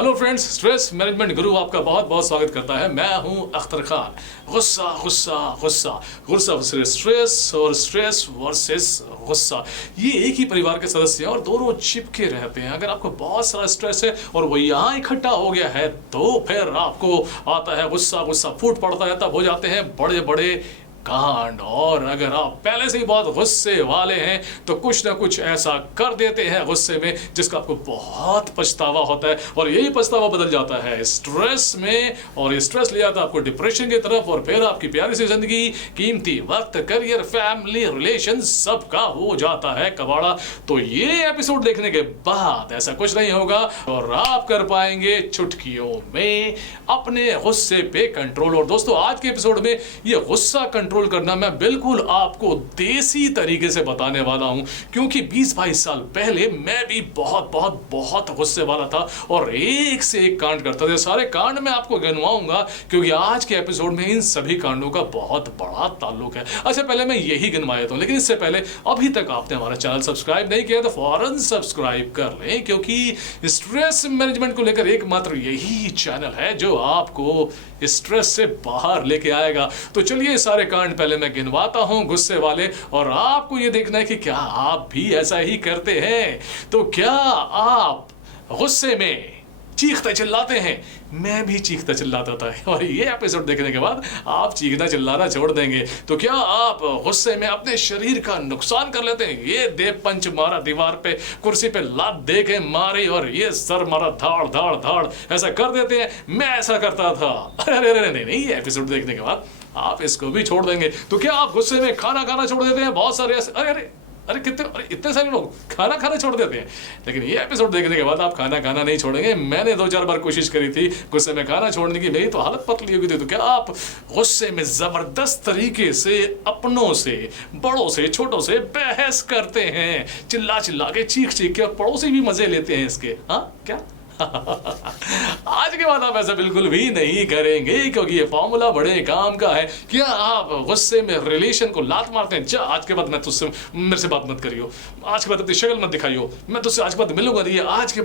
Hello friends, stress management गुरु आपका बहुत बहुत स्वागत करता है। मैं हूं अख्तर खान। गुस्सा गुस्सा गुस्सा गुस्सा वर्सेस स्ट्रेस और स्ट्रेस वर्सेस गुस्सा, ये एक ही परिवार के सदस्य हैं और दोनों चिपके रहते हैं। अगर आपको बहुत सारा स्ट्रेस है और वो यहाँ इकट्ठा हो गया है तो फिर आपको आता है गुस्सा। गुस्सा फूट पड़ता है, तब हो जाते हैं बड़े बड़े कांड। और अगर आप पहले से ही बहुत गुस्से वाले हैं तो कुछ ना कुछ ऐसा कर देते हैं गुस्से में जिसका आपको बहुत पछतावा होता है, और यही पछतावा बदल जाता है स्ट्रेस में, और ये स्ट्रेस ले जाता है आपको डिप्रेशन की तरफ, और फिर आपकी प्यारी सी जिंदगी, कीमती वक्त, करियर, फैमिली, रिलेशन सबका हो जाता है कबाड़ा। तो ये एपिसोड देखने के बाद ऐसा कुछ नहीं होगा और आप कर पाएंगे चुटकियों में अपने गुस्से पे कंट्रोल। और दोस्तों, आज के एपिसोड में ये गुस्सा कंट्रोल करना मैं बिल्कुल आपको देसी तरीके से बताने वाला हूं, क्योंकि 20-22 साल पहले मैं भी बहुत बहुत बहुत गुस्से वाला था और एक से एक कांड करता था। सारे कांड मैं आपको गिनवाऊंगा क्योंकि आज के एपिसोड में इन सभी कांडों का बहुत बड़ा ताल्लुक है। अच्छा, पहले मैं यही गिनवा देता हूं, लेकिन इससे पहले अभी तक आपने हमारा चैनल सब्सक्राइब नहीं किया तो फौरन सब्सक्राइब कर लें, क्योंकि स्ट्रेस मैनेजमेंट को लेकर एकमात्र यही चैनल है जो आपको स्ट्रेस से बाहर लेके आएगा। तो चलिए, सारे कांड पहले मैं गिनवाता हूं गुस्से वाले, और आपको ये देखना है कि क्या आप भी ऐसा ही करते हैं। तो क्या आप गुस्से में चीखते चिल्लाते हैं? मैं भी चीखता चिल्लाता था, और ये एपिसोड देखने के बाद आप चीखना चिल्लाना छोड़ देंगे। तो क्या आप गुस्से में अपने शरीर का नुकसान कर लेते हैं? ये दे पंच मारा दीवार पे, कुर्सी पे लात दे के मारी, और ये सर मारा धाड़ धाड़ धाड़, ऐसा कर देते हैं? मैं ऐसा करता था। अरे अरे नहीं, ये एपिसोड देखने के बाद आप इसको भी छोड़ देंगे। तो क्या आप गुस्से में खाना खाना छोड़ देते हैं? बहुत सारे ऐसे, अरे इतने सारे लोग खाना खाना छोड़ देते हैं, लेकिन ये एपिसोड देखने के बाद आप खाना खाना नहीं छोड़ेंगे। मैंने 2-4 बार कोशिश करी थी गुस्से में खाना छोड़ने की, मेरी तो हालत पतली हो गई थी। तो क्या आप गुस्से में जबरदस्त तरीके से अपनों से, बड़ों से, छोटों से बहस करते हैं, चिल्ला चिल्ला के, चीख चीख के, और पड़ोसी भी मजे लेते हैं इसके? हाँ क्या? आज के बाद आप ऐसा बिल्कुल भी नहीं करेंगे, क्योंकि ये फॉर्मूला बड़े काम का है। क्या आप गुस्से में रिलेशन को लात मारते हैं? जा, आज के बाद मैं तुझसे, मेरे से बात मत करियो, आज के बाद अपनी शक्ल मत दिखाइयो, मैं तुझसे आज के बाद मिलूंगा नहीं। आज के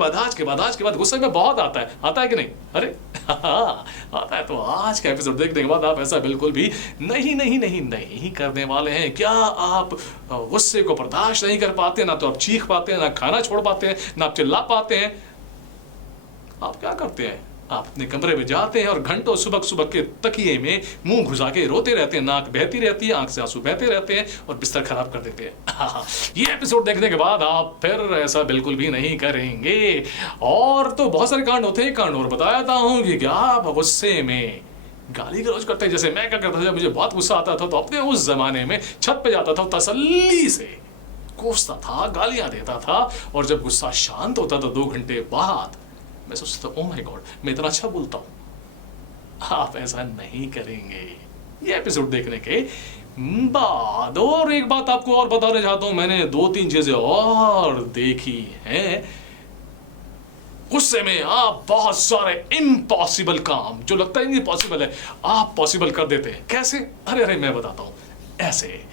बाद गुस्से में बहुत आता है कि नहीं? अरे आता है। तो आज का एपिसोड देखने के बाद आप ऐसा बिल्कुल भी नहीं करने वाले हैं। क्या आप गुस्से को बर्दाश्त नहीं कर पाते? ना तो आप चीख पाते हैं, ना खाना छोड़ पाते हैं, ना आप चिल्ला पाते हैं। आप क्या करते हैं? आप अपने कमरे में जाते हैं और घंटों सुबह के तकिए में मुंह घुसा के रोते रहते हैं, नाक बहती रहती है, आंख से आंसू बहते रहते हैं, और बिस्तर खराब कर देते हैं। ये एपिसोड देखने के बाद आप फिर ऐसा बिल्कुल भी नहीं करेंगे। और तो बहुत सारे कांड होते हैं, कांड और बताता हूं कि क्या आप गुस्से में गाली गलौज करते हैं? जैसे मैं क्या करता था, जब मुझे बहुत गुस्सा आता था तो अपने उस जमाने में छत पे जाता था, तसल्ली से कोसता था, गालियां देता था, और जब गुस्सा शांत होता था 2 घंटे बाद, मैं सोचता ओह माय गॉड, मैं इतना अच्छा बोलता हूं। आप ऐसा नहीं करेंगे ये एपिसोड देखने के बाद। और एक बात आपको और बताना चाहता हूं, मैंने 2-3 चीजें और देखी हैं। गुस्से में आप बहुत सारे इम्पॉसिबल काम, जो लगता ही नहीं पॉसिबल है, आप पॉसिबल कर देते हैं। कैसे? अरे मैं बताता हूं। ऐसे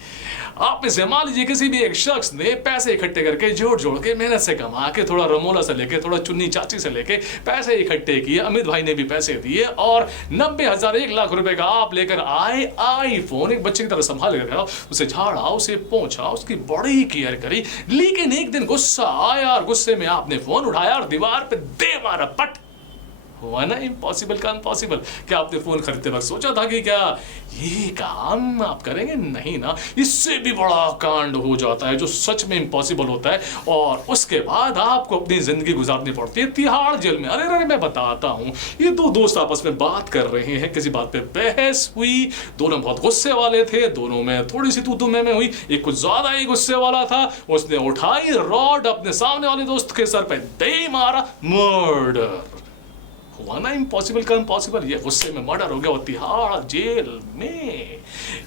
आप में से मान लीजिए किसी भी एक शख्स ने पैसे इकट्ठे करके, जोड़ के, मेहनत से कमा के, थोड़ा रमोला से लेके, थोड़ा चुन्नी चाची से लेके पैसे इकट्ठे किए, अमित भाई ने भी पैसे दिए, और 90,000 1 लाख रुपए का आप लेकर आए आईफोन, एक बच्चे की तरह संभाल कर आओ, उसे झाड़ा, उसे पोंछा, उसकी बड़ी केयर करी। लेकिन एक दिन गुस्सा आया और गुस्से में आपने फोन उठाया और दीवार पे दे मारा, पट। हुआ ना इम्पॉसिबल का इम्पॉसिबल। क्या आपने फोन खरीदते वक्त सोचा था कि क्या ये काम आप करेंगे? नहीं ना। इससे भी बड़ा कांड हो जाता है जो सच में इम्पॉसिबल होता है, और उसके बाद आपको अपनी जिंदगी गुजारनी पड़ती है तिहाड़ जेल में। अरे मैं बताता हूं, ये 2 दोस्त आपस में बात कर रहे हैं, किसी बात पे बहस हुई, दोनों बहुत गुस्से वाले थे, दोनों में थोड़ी सी तू में हुई, एक कुछ ज्यादा ही गुस्से वाला था, उसने उठाई रॉड, अपने सामने वाले दोस्त के सर पे दे मारा, मर्डर। हुआ ना इम्पॉसिबल का इम्पॉसिबल, ये गुस्से में मर्डर हो गया वो तिहाड़ जेल में।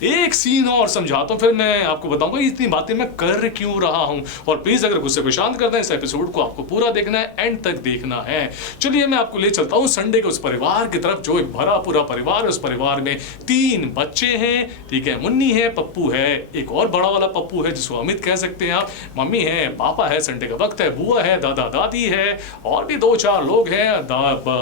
एक सीन और समझाता हूँ फिर मैं आपको बताऊंगा इतनी बातें मैं कर क्यों रहा हूँ। और प्लीज अगर गुस्से को शांत करना है इस एपिसोड को आपको पूरा देखना है, एंड तक देखना है। चलिए मैं आपको ले चलता हूँ संडे के उस परिवार की तरफ जो एक भरा पूरा परिवार है। उस परिवार में 3 बच्चे हैं, ठीक है, मुन्नी है, पप्पू है, एक और बड़ा वाला पप्पू है जिसको अमित कह सकते हैं आप, मम्मी है, पापा है, संडे का वक्त है, बुआ है, दादा दादी है, और भी 2-4 लोग हैं।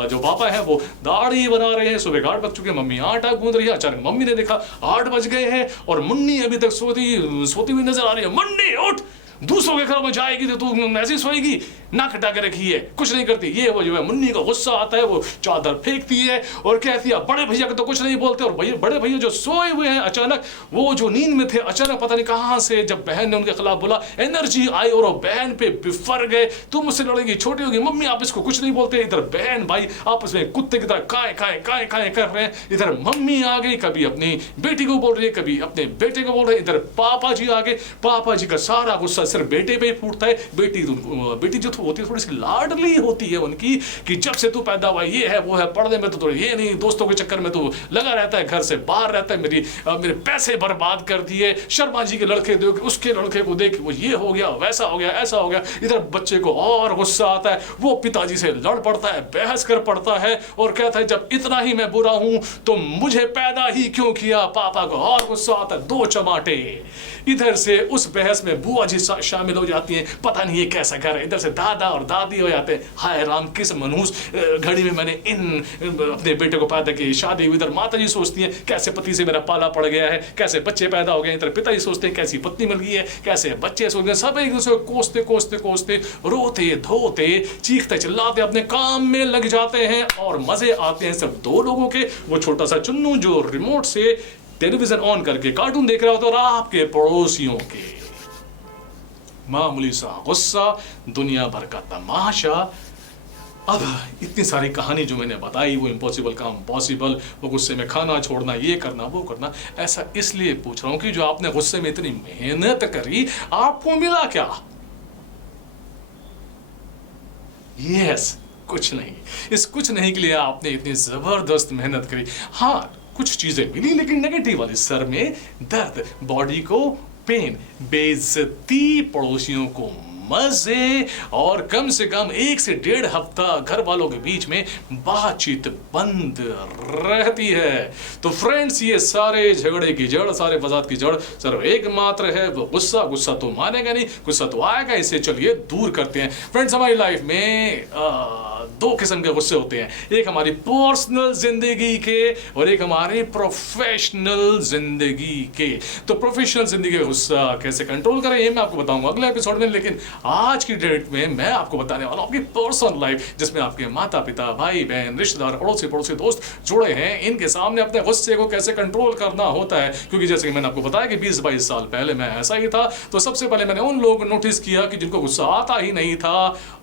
जो पापा है वो दाढ़ी बना रहे हैं, सुबह 8 बज चुके हैं, मम्मी आटा गूंद रही है। अचानक मम्मी ने देखा 8 बज गए हैं और मुन्नी अभी तक सोती हुई नजर आ रही है। मुन्नी उठ, दूसरों के घर में जाएगी तो तू ऐसी सोएगी, नाक हटा के रखी है, कुछ नहीं करती। ये वो जो है मुन्नी का गुस्सा आता है, वो चादर फेंकती है और कहती है बड़े भैया को तो कुछ नहीं बोलते। और भैया बड़े भैया जो सोए हुए हैं अचानक वो जो नींद में थे, अचानक पता नहीं कहां से जब बहन ने उनके खिलाफ बोला एनर्जी आई और वो बहन पे बिफर गए। तुम मुझसे लड़ेगी, छोटी होगी, मम्मी आप इसको कुछ नहीं बोलते। इधर बहन भाई आपस में कुत्ते की तरह काय काय काय काय कर रहे हैं। इधर मम्मी आ गई, कभी अपनी बेटी को बोल रही है, कभी अपने बेटे को बोल रहे हैं। इधर पापा जी आ गए, पापा जी का सारा गुस्सा सिर्फ बेटे पे ही फूटता है। बेटी जो होती है थोड़ी सी लाडली होती है उनकी, कि जब से तू पैदा हुआ ये है वो है, पढ़ने में तो थोड़ी ये नहीं, दोस्तों के चक्कर में तो लगा रहता है, घर से बाहर रहता है, मेरे पैसे बर्बाद कर दिए, शर्मा जी के लड़के देख, उसके लड़के को देख, वो ये हो गया, वैसा हो गया, ऐसा हो गया। इधर बच्चे को और गुस्सा आता है, वो पिताजी से लड़ पड़ता है, बहस कर पड़ता है और कहता है जब इतना ही मैं बुरा हूं तो मुझे पैदा ही क्यों किया। पापा को और गुस्सा आता है, 2 चमाटे। इधर से उस बहस में बुआ जी शामिल हो जाती हैं, पता नहीं ये कैसा घर है। इधर से दादा और दादी हो जाते हैं, हाय राम किस मनहूस घड़ी में मैंने अपने बेटे को पैदा की, शादी हुई। इधर माता जी सोचती हैं कैसे पति से मेरा पाला पड़ गया है, कैसे बच्चे पैदा हो गए। इधर पिताजी सोचते हैं कैसी पत्नी मिल गई है, कैसे बच्चे सोचते हैं। सब एक दूसरे को कोसते कोसते कोसते, रोते धोते, चीखते चिल्लाते अपने काम में लग जाते हैं। और मजे आते हैं सिर्फ 2 लोगों के, वो छोटा सा चुन्नू जो रिमोट से टेलीविजन ऑन करके कार्टून देख रहा होता है, और आपके पड़ोसियों के मामूली सा गुस्सा, दुनिया भर का तमाशा। अब इतनी सारी कहानी जो मैंने बताई, वो इम्पॉसिबल काम पॉसिबल, वो गुस्से में खाना छोड़ना, ये करना वो करना, ऐसा इसलिए पूछ रहा हूं कि जो आपने गुस्से में इतनी मेहनत करी, आपको मिला क्या? यस, कुछ नहीं। इस कुछ नहीं के लिए आपने इतनी जबरदस्त मेहनत करी। हाँ, कुछ चीजें मिली लेकिन नेगेटिव वाली, सर में दर्द, बॉडी को पेन, बेइज्जती, पड़ोसियों को मजे, और कम से कम 1 से 1.5 हफ्ता घर वालों के बीच में बातचीत बंद रहती है। तो फ्रेंड्स, ये सारे झगड़े की जड़, सारे फसाद की जड़ सिर्फ एकमात्र है, वो गुस्सा। गुस्सा तो मानेगा नहीं, गुस्सा तो आएगा, इसे चलिए दूर करते हैं। फ्रेंड्स, हमारी लाइफ में 2 किस्म के गुस्से होते हैं, एक हमारी पर्सनल जिंदगी के और एक हमारी प्रोफेशनल जिंदगी के। तो प्रोफेशनल जिंदगी का गुस्सा कैसे कंट्रोल करें ये मैं आपको बताऊंगा अगले एपिसोड में, लेकिन आज की डेट में मैं आपको बताने वाला हूं आपकी पर्सनल लाइफ, जिसमें आपके माता पिता, भाई बहन, रिश्तेदार, पड़ोसी दोस्त जुड़े हैं, इनके सामने अपने गुस्से को कैसे कंट्रोल करना होता है। क्योंकि जैसे कि मैंने आपको बताया कि 20-22 साल पहले मैं ऐसा ही था। तो सबसे पहले मैंने उन लोगों को नोटिस किया कि जिनको गुस्सा आता ही नहीं था,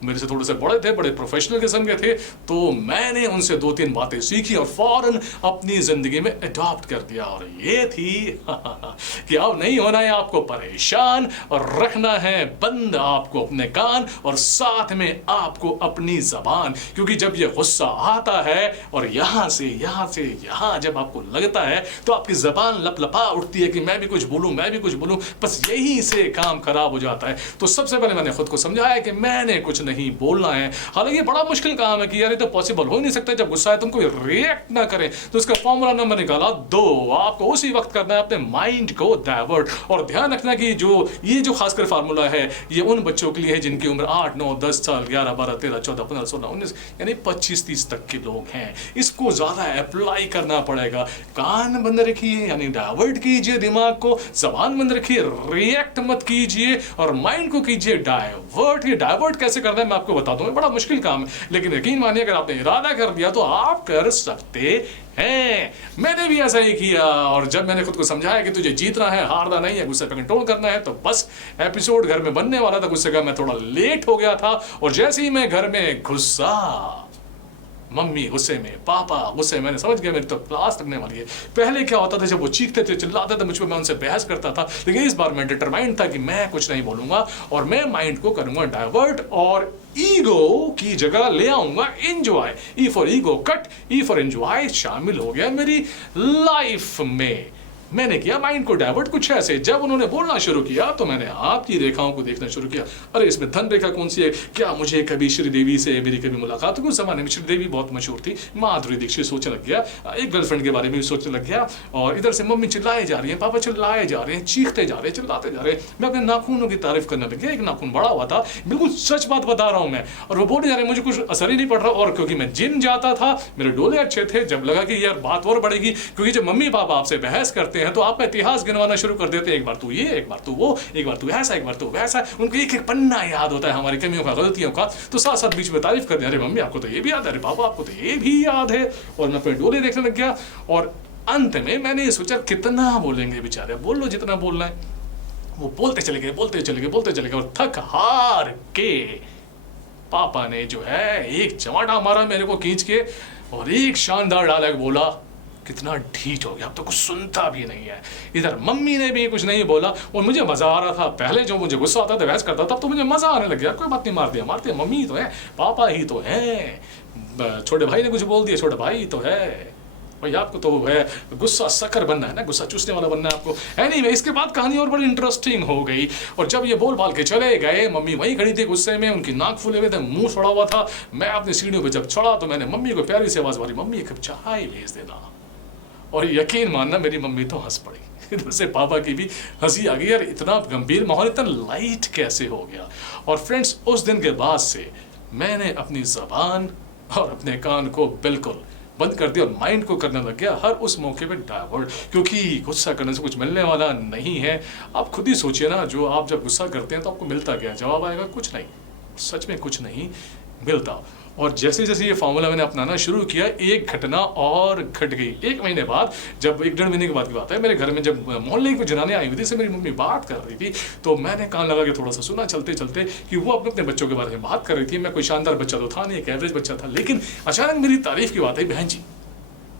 मेरे से थोड़े से बड़े थे, बड़े प्रोफेशनल किस्म के थे, तो मैंने उनसे 2-3 बातें सीखी और फौरन अपनी जिंदगी में अडॉप्ट कर दिया। और ये थी कि अब नहीं होना है आपको परेशान, और रखना है बंद आपको अपने कान, और साथ में आपको अपनी जबान। क्योंकि जब ये गुस्सा आता है और यहां से यहां जब आपको लगता है तो आपकी जबान लपलपा उठती है कि मैं भी कुछ बोलूं, बस यही से काम खराब हो जाता है। तो सबसे पहले मैंने खुद को समझाया कि मैंने कुछ नहीं बोलना है। हालांकि ये बड़ा मुश्किल काम है कि यार ये तो पॉसिबल हो ही नहीं सकता, जब गुस्सा है तुम कोई रिएक्ट ना करें। तो इसका फॉर्मूला नंबर निकाला 2, आपको उसी वक्त करना है अपने माइंड को डाइवर्ट। और ध्यान रखना कि ये जो खासकर फार्मूला है, ये उन बच्चों के लिए है जिनकी उम्र 8, 9, 10 साल, 11, 12, 13, 14, 15, 16, 19 यानी 25-30 तक के लोग हैं। इसको ज्यादा अप्लाई करना पड़ेगा। कान बंद रखिए, यानी डाइवर्ट कीजिए दिमाग को, जबान बंद रखिए, रिएक्ट मत कीजिए, और माइंड को कीजिए डाइवर्ट। ये डाइवर्ट कैसे करना है मैं आपको बता दूंगा, बड़ा मुश्किल काम है, लेकिन यकीन मानिए अगर आपने इरादा कर दिया तो आप कर सकते हैं। मैंने भी ऐसा ही किया, और जब मैंने खुद को समझाया कि तुझे जीतना है, हारना नहीं है, गुस्से पे कंट्रोल करना है, तो बस एपिसोड घर में बनने वाला था। गुस्से का मैं थोड़ा लेट हो गया था, और जैसे ही मैं घर में घुसा मम्मी गुस्से में, पापा गुस्से में, मैंने समझ गया मेरी तो क्लास लगने वाली है। पहले क्या होता था, जब वो चीखते थे चिल्लाते थे मुझ पर, मैं उनसे बहस करता था, लेकिन इस बार मैं डिटरमाइंड था कि मैं कुछ नहीं बोलूंगा और मैं माइंड को करूंगा डाइवर्ट और ईगो की जगह ले आऊंगा enjoy. E for ego cut, E for enjoy शामिल हो गया मेरी लाइफ में। मैंने किया माइंड को डाइवर्ट कुछ ऐसे। जब उन्होंने बोलना शुरू किया तो मैंने आपकी रेखाओं को देखना शुरू किया। अरे इसमें धन रेखा कौन सी है, क्या मुझे कभी श्रीदेवी से मेरी कभी मुलाकात हुई? उस जमाने में श्रीदेवी बहुत मशहूर थी, माधुरी दीक्षित सोचने लग गया, एक गर्लफ्रेंड के बारे में भी सोचने लग गया, और इधर से मम्मी चिल्लाए जा रही है, पापा चिल्लाए जा रहे हैं, चीखते जा रहे हैं, चिल्लाते जा रहे हैं। मैं अपने नाखूनों की तारीफ करने लग गया। एक नाखून बड़ा हुआ था, बिल्कुल सच बात बता रहा हूँ मैं, और वो बोले जा रहे हैं, मुझे कुछ असर ही नहीं पड़ रहा। और क्योंकि मैं जिम जाता था, मेरे डोले अच्छे थे, जब लगा कि यार बात और बढ़ेगी, क्योंकि जब मम्मी पापा आपसे बहस करते हैं तो आपका इतिहास गिनवाना शुरू कर देते हैं। एक बार तू ये, एक बार तू वो, एक बार तू ऐसा, एक बार तू वैसा। उनको एक एक पन्ना याद होता है हमारी कमियों का, गलतियों का, तो साथ साथ बीच में तारीफ करते हैं, अरे मम्मी आपको तो ये भी याद है, अरे पापा आपको तो ये भी याद है। और मैं अपने डोले देखने लग गया, और अंत में मैंने ये सोचा कितना बोलेंगे बेचारे, बोल लो जितना बोलना है। वो बोलते चले गए, बोलते चले गए, बोलते चले गए, और थक हार के पापा ने जो है एक चमाटा मारा मेरे को खींच के, और एक शानदार डायलॉग बोला, कितना ढीठ हो गया, अब तो कुछ सुनता भी नहीं है। इधर मम्मी ने भी कुछ नहीं बोला, और मुझे मजा आ रहा था। पहले जो मुझे गुस्सा आता था, बहस करता था, तब तो मुझे मजा आने लग गया। कोई बात नहीं, मार दिया, मारते, मम्मी तो है, पापा ही तो है, छोटे भाई ने कुछ बोल दिया, छोटा भाई तो है भाई, आपको तो है गुस्सा शक्कर बनना है ना, गुस्सा चूसने वाला बनना है आपको। एनीवे, इसके बाद कहानी और बड़ी इंटरेस्टिंग हो गई, और जब ये बोल बाल के चले गए, मम्मी वहीं खड़ी थी गुस्से में, उनकी नाक फूले हुए थे, मुंह सड़ा हुआ था। मैं अपनी सीढ़ियों पे जब चढ़ा तो मैंने मम्मी को प्यारी सी आवाज मारी, मम्मी एक कप चाय भेज देना। और यकीन मानना, मेरी मम्मी तो हंस पड़ी। इधर से पापा की भी हंसी आ गई, यार इतना गंभीर माहौल इतना लाइट कैसे हो गया। और फ्रेंड्स, उस दिन के बाद से मैंने अपनी ज़बान और अपने कान को बिल्कुल बंद कर दिया, और माइंड को करने लग गया हर उस मौके पे डाइवर्ट, क्योंकि गुस्सा करने से कुछ मिलने वाला नहीं है। आप खुद ही सोचिए ना, जो आप जब गुस्सा करते हैं तो आपको मिलता क्या? जवाब आएगा कुछ नहीं, सच में कुछ नहीं मिलता। और जैसे जैसे ये फार्मूला मैंने अपनाना शुरू किया, एक घटना और घट गई। 1 महीने बाद, जब 1 डेढ़ महीने के बाद की बात है, मेरे घर में जब मोहल्ले की जनाने आई हुई थी, से मेरी मम्मी बात कर रही थी, तो मैंने कान लगा के थोड़ा सा सुना चलते चलते कि वो अपने अपने बच्चों के बारे में बात कर रही थी। मैं कोई शानदार बच्चा तो था नहीं, एक एवरेज बच्चा था, लेकिन अचानक मेरी तारीफ की बात है, बहन जी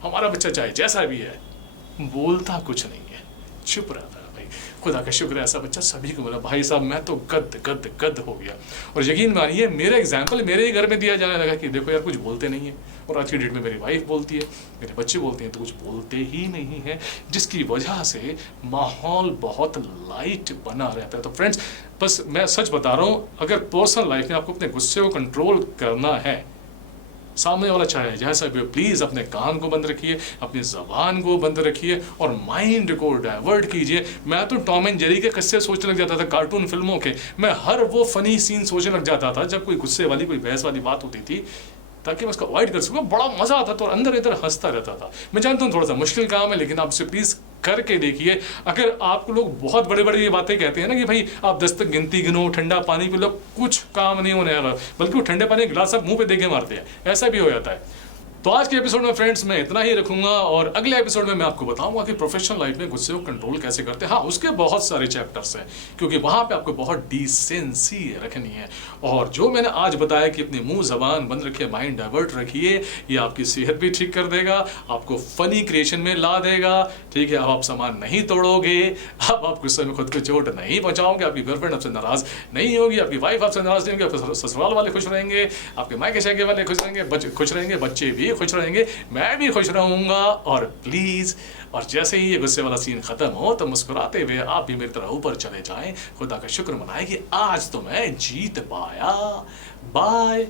हमारा बच्चा चाहे जैसा भी है, बोलता कुछ नहीं है, चुप रहता है। भाई खुदा का शुक्र है, ऐसा बच्चा सभी को मिला। भाई साहब, मैं तो गद गद गद हो गया। और यकीन मानिए, मेरा एग्जाम्पल मेरे ही घर में दिया जाने लगा कि देखो यार, कुछ बोलते नहीं है। और आज की डेट में मेरी वाइफ बोलती है, मेरे बच्चे बोलते हैं, तो कुछ बोलते ही नहीं है, जिसकी वजह से माहौल बहुत लाइट बना रहता है। तो फ्रेंड्स, बस मैं सच बता रहा हूँ, अगर पर्सनल लाइफ में आपको अपने गुस्से को कंट्रोल करना है, सामने वाला चाहे जैसा भी हो, प्लीज़ अपने कान को बंद रखिए, अपनी ज़बान को बंद रखिए, और माइंड को डाइवर्ट कीजिए। मैं तो टॉम एंड जेरी के किस्से सोचने लग जाता था, कार्टून फिल्मों के। मैं हर वो फनी सीन सोचने लग जाता था जब कोई गुस्से वाली, कोई बहस वाली बात होती थी, ताकि मैं उसको अवॉइड कर सकूँ। बड़ा मजा आता था और अंदर इधर हंसता रहता था। मैं जानता हूँ थोड़ा सा मुश्किल काम है, लेकिन आपसे प्लीज़ करके देखिए। अगर आपको लोग बहुत बड़े बड़े ये बातें कहते हैं ना कि भाई आप 10 तक गिनती गिनो, ठंडा पानी पी लो, कुछ काम नहीं होने वाला, बल्कि वो ठंडे पानी का गिलास आप मुंह पे देके मारते हैं, ऐसा भी हो जाता है। तो आज के एपिसोड में फ्रेंड्स मैं इतना ही रखूंगा, और अगले एपिसोड में मैं आपको बताऊंगा कि प्रोफेशनल लाइफ में गुस्से को कंट्रोल कैसे करते हैं। हाँ, उसके बहुत सारे चैप्टर्स हैं, क्योंकि वहां पे आपको बहुत डिसेंसी रखनी है। और जो मैंने आज बताया कि अपनी मुंह जबान बंद रखिए, माइंड डाइवर्ट रखिए, ये आपकी सेहत भी ठीक कर देगा, आपको फनी क्रिएशन में ला देगा। ठीक है, अब आप सामान नहीं तोड़ोगे, अब आप गुस्से में खुद को चोट नहीं पहुंचाओगे, आपकी गर्लफ्रेंड आपसे नाराज नहीं होगी, आपकी वाइफ आपसे नाराज नहीं होगी, आपके ससुराल वाले खुश रहेंगे, आपके मायके शायके वाले खुश रहेंगे, खुश रहेंगे, बच्चे भी खुश रहेंगे, मैं भी खुश रहूंगा। और प्लीज, और जैसे ही ये गुस्से वाला सीन खत्म हो तो मुस्कुराते हुए आप भी मेरी तरह ऊपर चले जाएं, खुदा का शुक्र मनाएं कि आज तो मैं जीत पाया। बाय।